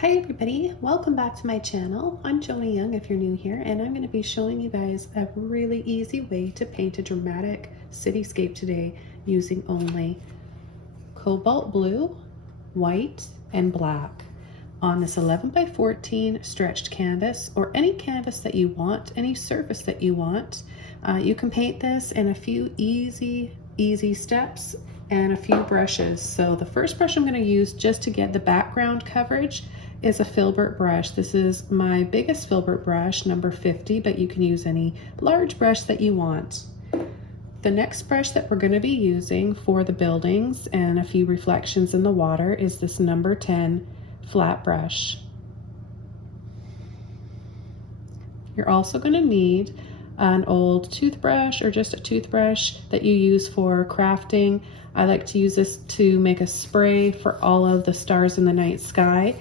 Hi everybody, welcome back to my channel. I'm Joni Young if you're new here, and I'm going to be showing you guys a really easy way to paint a dramatic cityscape today using only cobalt blue, white, and black on this 11 by 14 stretched canvas, or any canvas that you want, any surface that you want. You can paint this in a few easy steps and a few brushes. So the first brush I'm going to use just to get the background coverage is a filbert brush. This is my biggest filbert brush, number 50, but you can use any large brush that you want. The next brush that we're going to be using for the buildings and a few reflections in the water is this number 10 flat brush. You're also going to need an old toothbrush or just a toothbrush that you use for crafting. I like to use this to make a spray for all of the stars in the night sky.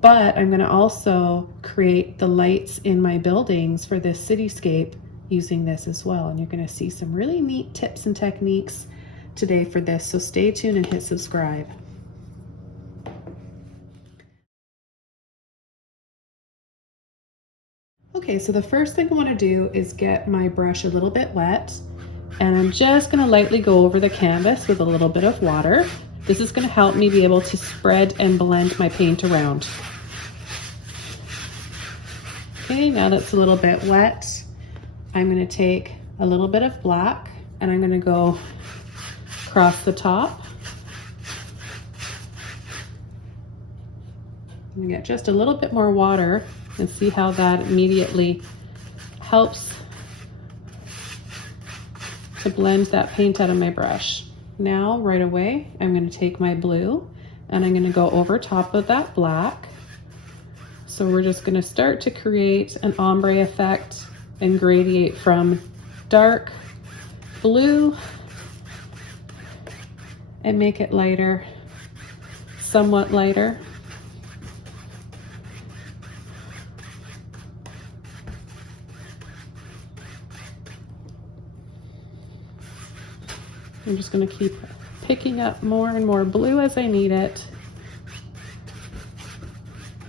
But I'm going to also create the lights in my buildings for this cityscape using this as well. And you're going to see some really neat tips and techniques today for this. So stay tuned and hit subscribe. Okay, so the first thing I want to do is get my brush a little bit wet. And I'm just going to lightly go over the canvas with a little bit of water. This is going to help me be able to spread and blend my paint around. Okay, now that's a little bit wet, I'm going to take a little bit of black and I'm going to go across the top. I'm going to get just a little bit more water and see how that immediately helps to blend that paint out of my brush. Now, right away, I'm going to take my blue and I'm going to go over top of that black. So we're just going to start to create an ombre effect and gradiate from dark blue and make it lighter, somewhat lighter. I'm just going to keep picking up more and more blue as I need it.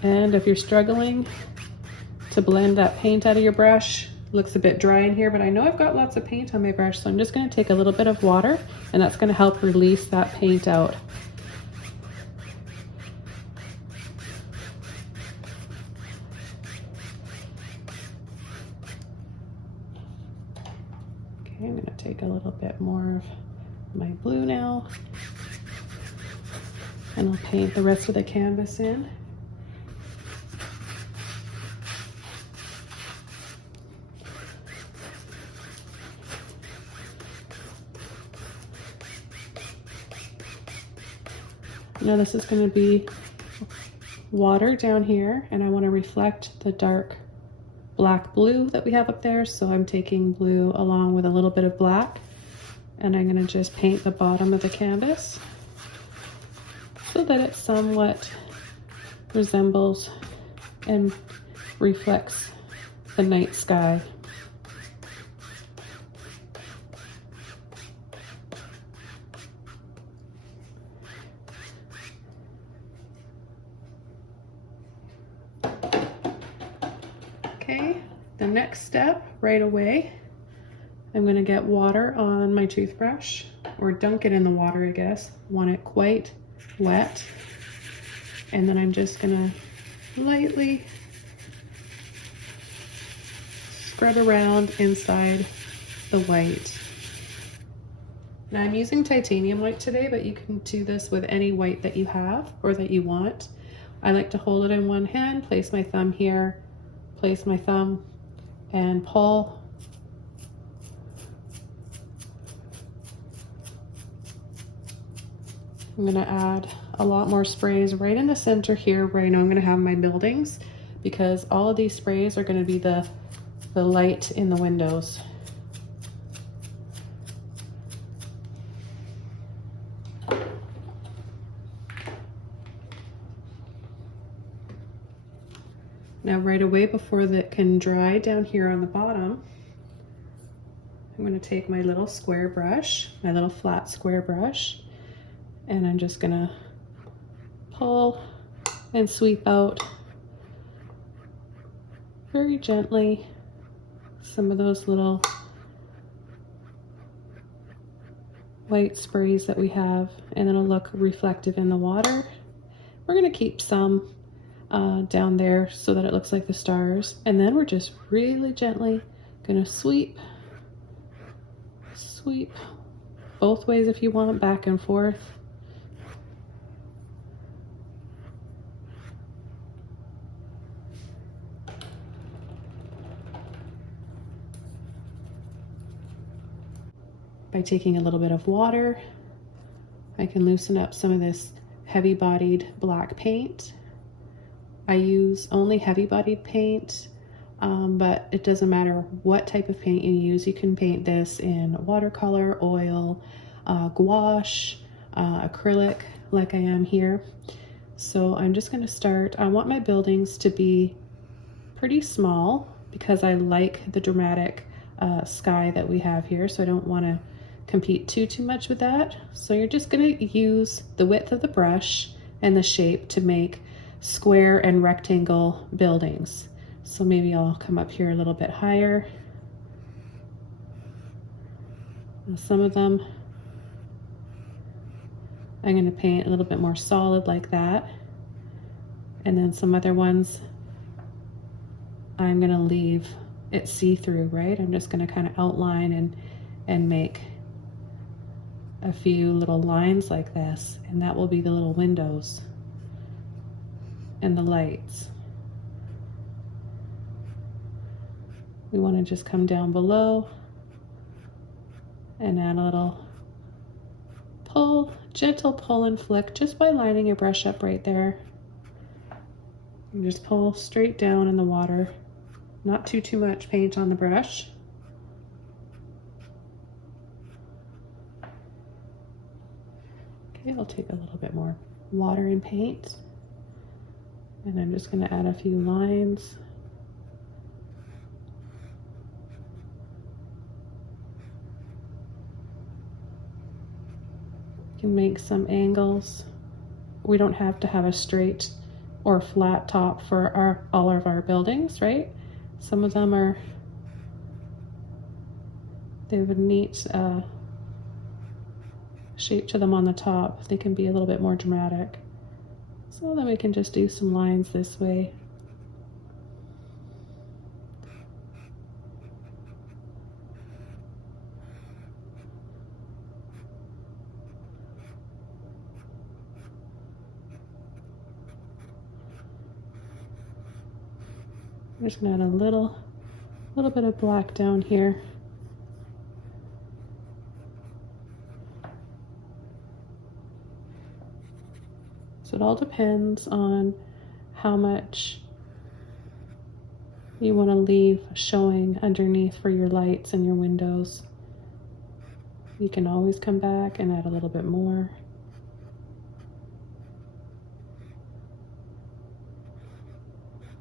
And if you're struggling to blend that paint out of your brush, looks a bit dry in here, but I know I've got lots of paint on my brush, so I'm just going to take a little bit of water and that's going to help release that paint out. Okay, I'm going to take a little bit more of my blue now and I'll paint the rest of the canvas in. Now this is going to be water down here and I want to reflect the dark black blue that we have up there, so I'm taking blue along with a little bit of black and I'm going to just paint the bottom of the canvas so that it somewhat resembles and reflects the night sky. Okay, the next step right away, I'm going to get water on my toothbrush, or dunk it in the water, I guess. Want it quite wet. And then I'm just going to lightly spread around inside the white. Now I'm using titanium white today, but you can do this with any white that you have or that you want. I like to hold it in one hand, place my thumb here, place my thumb and pull. I'm going to add a lot more sprays right in the center here where I know I'm going to have my buildings, because all of these sprays are going to be the light in the windows. Now right away, before that can dry down here on the bottom, I'm going to take my little square brush, my little flat square brush, and I'm just going to pull and sweep out very gently some of those little white sprays that we have, and it'll look reflective in the water. We're going to keep some down there so that it looks like the stars, and then we're just really gently going to sweep both ways if you want, back and forth. By taking a little bit of water, I can loosen up some of this heavy-bodied black paint. I use only heavy-bodied paint, but it doesn't matter what type of paint you use. You can paint this in watercolor, oil, gouache, acrylic, like I am here. So I'm just going to start. I want my buildings to be pretty small because I like the dramatic sky that we have here, so I don't want to compete too much with that. So you're just going to use the width of the brush and the shape to make square and rectangle buildings. So maybe I'll come up here a little bit higher. Some of them I'm going to paint a little bit more solid like that, and then some other ones I'm going to leave it see-through, right? I'm just going to kind of outline and make a few little lines like this, and that will be the little windows and the lights. We want to just come down below and add a little pull, gentle pull and flick just by lining your brush up right there. You just pull straight down in the water, not too much paint on the brush. Okay, I'll take a little bit more water and paint, and I'm just going to add a few lines. You can make some angles. We don't have to have a straight or flat top for all of our buildings, right? Some of them are, they have a neat shape to them on the top. They can be a little bit more dramatic. So then we can just do some lines this way. I'm just gonna add a little bit of black down here. So it all depends on how much you want to leave showing underneath for your lights and your windows. You can always come back and add a little bit more.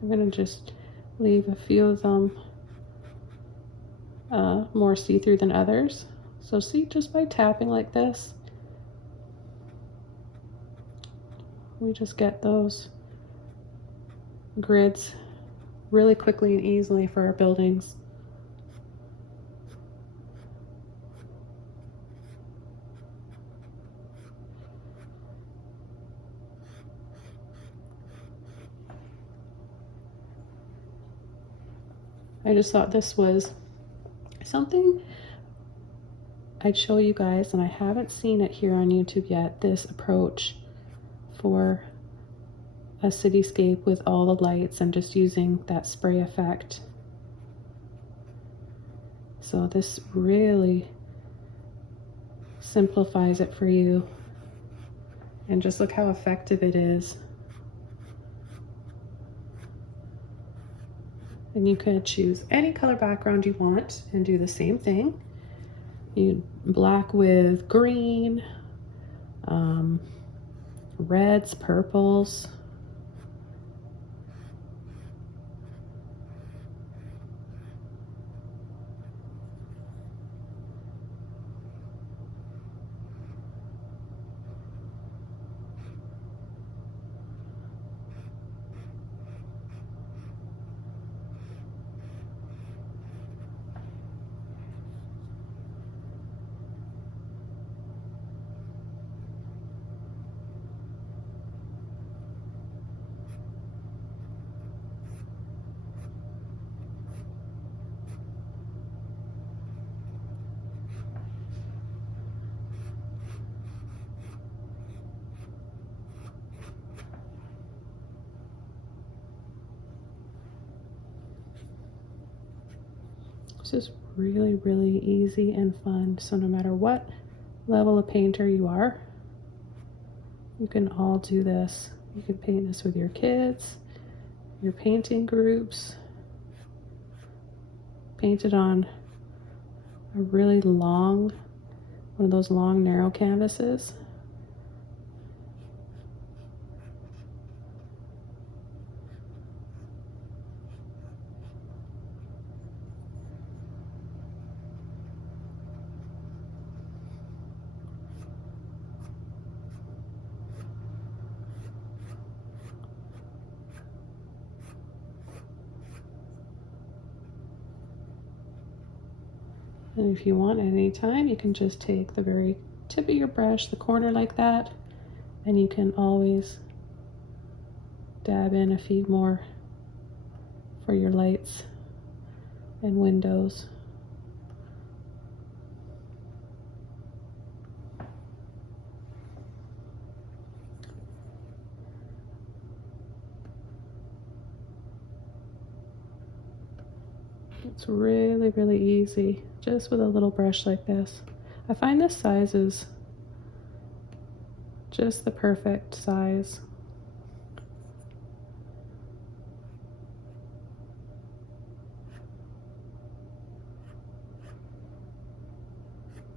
I'm going to just leave a few of them more see-through than others. So see, just by tapping like this, we just get those grids really quickly and easily for our buildings. I just thought this was something I'd show you guys, and I haven't seen it here on YouTube yet, this approach for a cityscape with all the lights and just using that spray effect. So this really simplifies it for you, and just look how effective it is. And you could choose any color background you want and do the same thing. You black with green, reds, purples. This is really, really easy and fun. So no matter what level of painter you are, you can all do this. You can paint this with your kids, your painting groups. Paint it on a really long, one of those long, narrow canvases. And if you want at any time, you can just take the very tip of your brush, the corner like that, and you can always dab in a few more for your lights and windows. It's really, really easy, just with a little brush like this. I find this size is just the perfect size.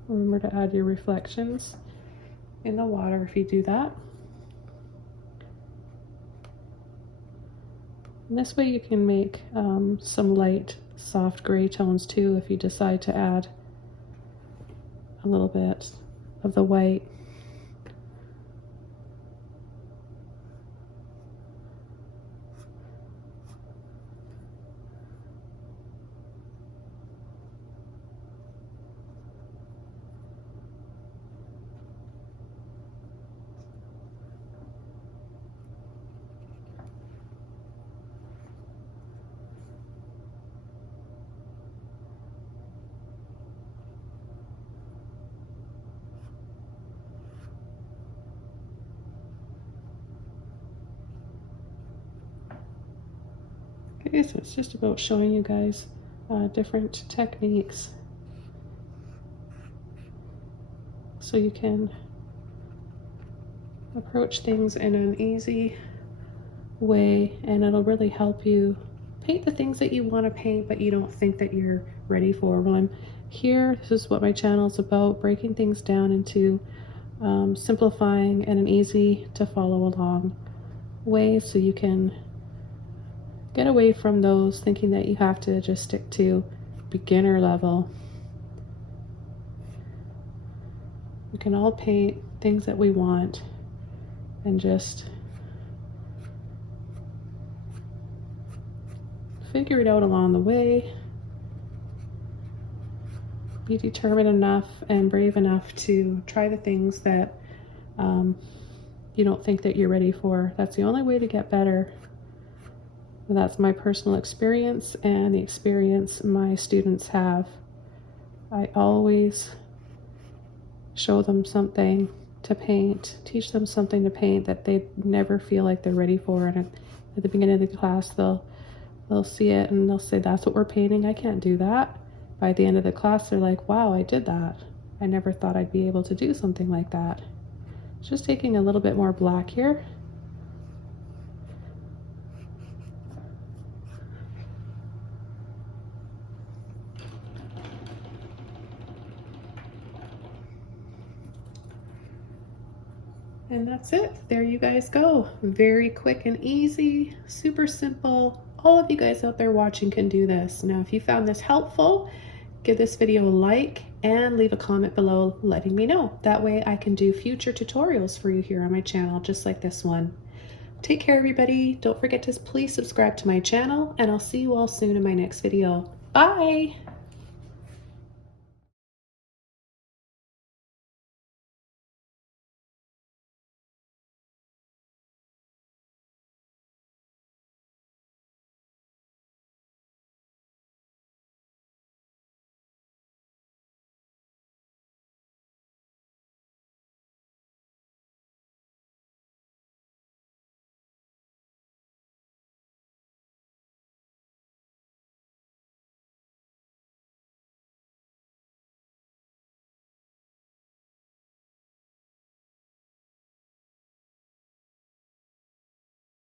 Remember to add your reflections in the water if you do that. And this way you can make some light, soft gray tones too if you decide to add a little bit of the white. Okay, so it's just about showing you guys different techniques so you can approach things in an easy way, and it'll really help you paint the things that you want to paint but you don't think that you're ready for. Well, I'm here, this is what my channel is about, breaking things down into simplifying and an easy to follow along way so you can get away from those thinking that you have to just stick to beginner level. We can all paint things that we want and just figure it out along the way. Be determined enough and brave enough to try the things that you don't think that you're ready for. That's the only way to get better. That's my personal experience and the experience my students have. I always show them something to paint, teach them something to paint that they never feel like they're ready for. And at the beginning of the class, they'll see it and they'll say, that's what we're painting. I can't do that. By the end of the class, they're like, wow, I did that. I never thought I'd be able to do something like that. Just taking a little bit more black here. And that's it. There you guys go. Very quick and easy, super simple. All of you guys out there watching can do this. Now, if you found this helpful, give this video a like and leave a comment below letting me know. That way I can do future tutorials for you here on my channel, just like this one. Take care, everybody. Don't forget to please subscribe to my channel, and I'll see you all soon in my next video. Bye.